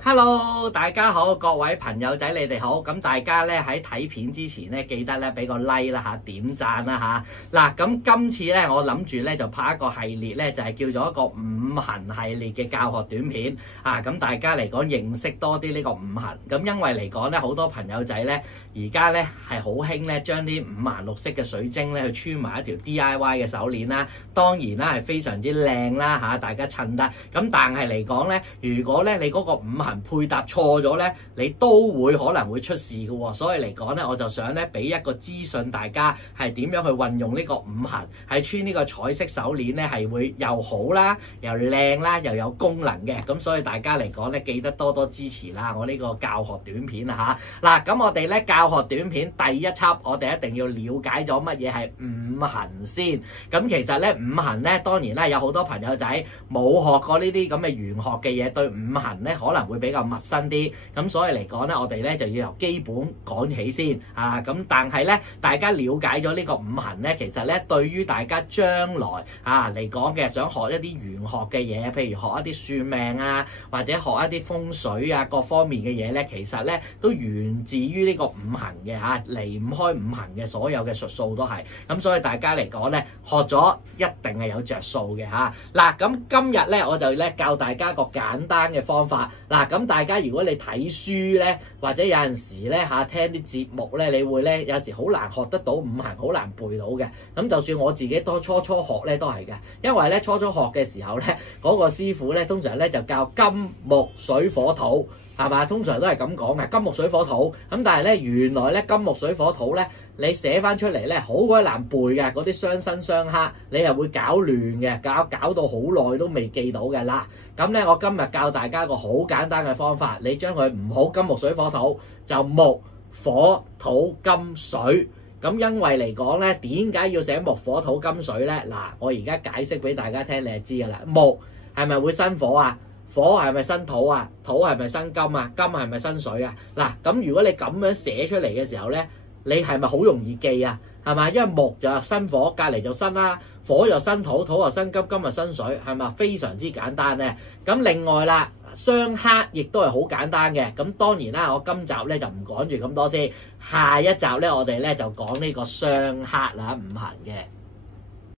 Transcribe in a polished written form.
Hello， 大家好，各位朋友仔，你哋好。咁大家咧喺睇片之前咧，記得咧俾個 like 啦嚇，點讚啦嚇。嗱，咁今次咧，我諗住咧就拍一個系列咧，就係叫做一個五行系列嘅教學短片啊。咁大家嚟講認識多啲呢個五行。咁因為嚟講咧，好多朋友仔咧而家咧係好興咧，將啲五顏六色嘅水晶咧去穿埋一條 DIY 嘅手鏈啦。當然啦，係非常之靚啦嚇，大家襯得。咁但係嚟講咧，如果咧你嗰個五行配搭錯咗咧，你都會可能會出事嘅喎。所以嚟講咧，我就想咧俾一個資訊大家係點樣去運用呢個五行，係穿呢個彩色手鏈咧係會又好啦，又靚啦，又有功能嘅。咁所以大家嚟講咧，記得多多支持啦，我呢個教學短片啊嚇。嗱，咁我哋咧教學短片第一輯，我哋一定要了解咗乜嘢係五行先。咁其實咧五行咧，當然啦，有好多朋友仔冇學過呢啲咁嘅玄學嘅嘢，對五行咧可能會比較陌生啲。咁所以嚟講咧，我哋咧就要由基本講起先啊。咁但係咧，大家了解咗呢個五行咧，其實咧對於大家將來啊嚟講嘅，想學一啲玄學嘅嘢，譬如學一啲算命啊，或者學一啲風水啊各方面嘅嘢咧，其實咧都源自於呢個五行嘅嚇，離唔開五行嘅所有嘅術數都係。咁所以大家嚟講咧，學咗一定係有着數嘅嚇。嗱，咁今日咧我就咧教大家一個簡單嘅方法。嗱，咁大家如果你睇書咧，或者有陣時咧嚇聽啲節目咧，你會咧有時好難學得到五行，好難背到嘅。咁就算我自己初學咧都係嘅，因為咧初學嘅時候咧，嗰個師傅咧通常咧就教金木水火土。係嘛？通常都係咁講嘅，金木水火土。咁但係咧，原來咧金木水火土咧，你寫翻出嚟咧好鬼難背嘅，嗰啲相生相克，你係會搞亂嘅，搞到好耐都未記到嘅啦。咁咧，我今日教大家一個好簡單嘅方法，你將佢唔好金木水火土，就木火土金水。咁因為嚟講咧，點解要寫木火土金水咧？嗱，我而家解釋俾大家聽，你就知㗎啦。木係咪會生火啊？火係咪生土啊？土係咪生金啊？金係咪生水啊？嗱，咁如果你咁樣寫出嚟嘅時候咧，你係咪好容易記啊？係嘛？因為木就生火，隔離就生啦；火又生土，土又生金，金又生水，係嘛？非常之簡單咧。咁另外啦，相克亦都係好簡單嘅。咁當然啦，我今集咧就唔講住咁多先，下一集咧我哋咧就講呢個相克啦，五行嘅。